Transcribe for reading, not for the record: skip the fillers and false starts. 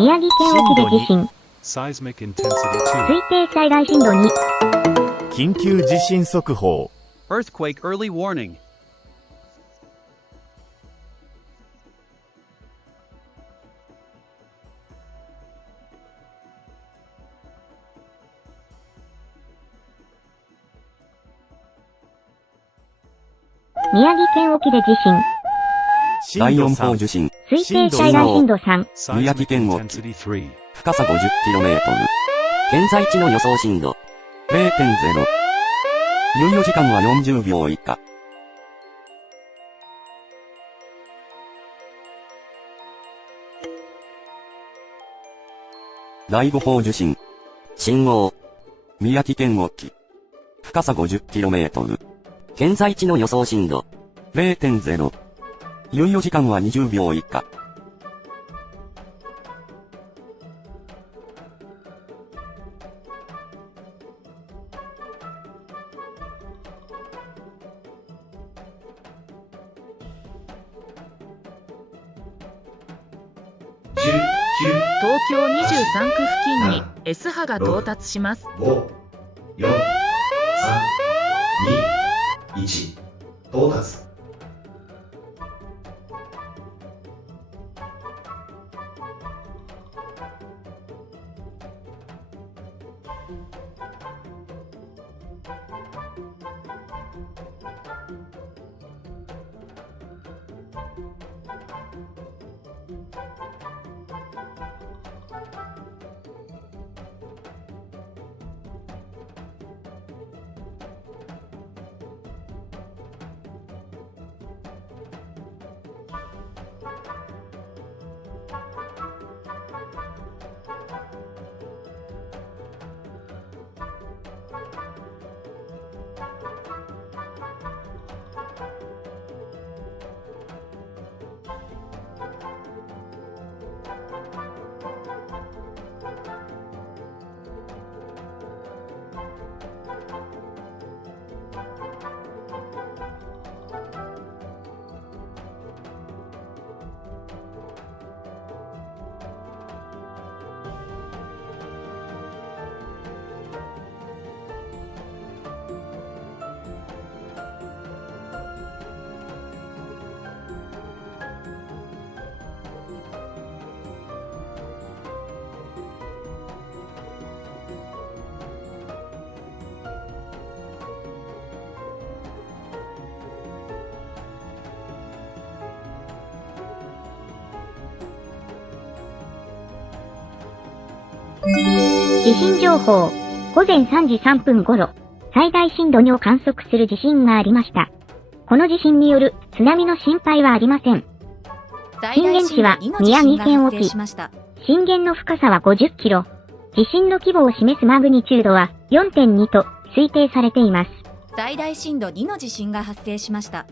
宮城県沖で地震。Seismic intensity 2. 推定最大震度2。緊急地震速報。Earthquake early warning. 宮城県沖で地震。第4波地震。推定最大震度3。宮城県沖。 intensity 3. 深さ 50km。現在地の予想震度。0.0。猶予時間は40秒以下。第5波地震。震央。宮城県沖。深さ 50km。現在地の予想震度。0.0。猶予時間は20秒以下。東京23区付近に S 波が到達します。5、4、3、2、1、到達。地震情報。午前3時3分頃、最大震度2を観測する地震がありました。この地震による津波の心配はありません。震源地は宮城県沖。震源の深さは50キロ。地震の規模を示すマグニチュードは 4.2 と推定されています。最大震度2の地震が発生しました。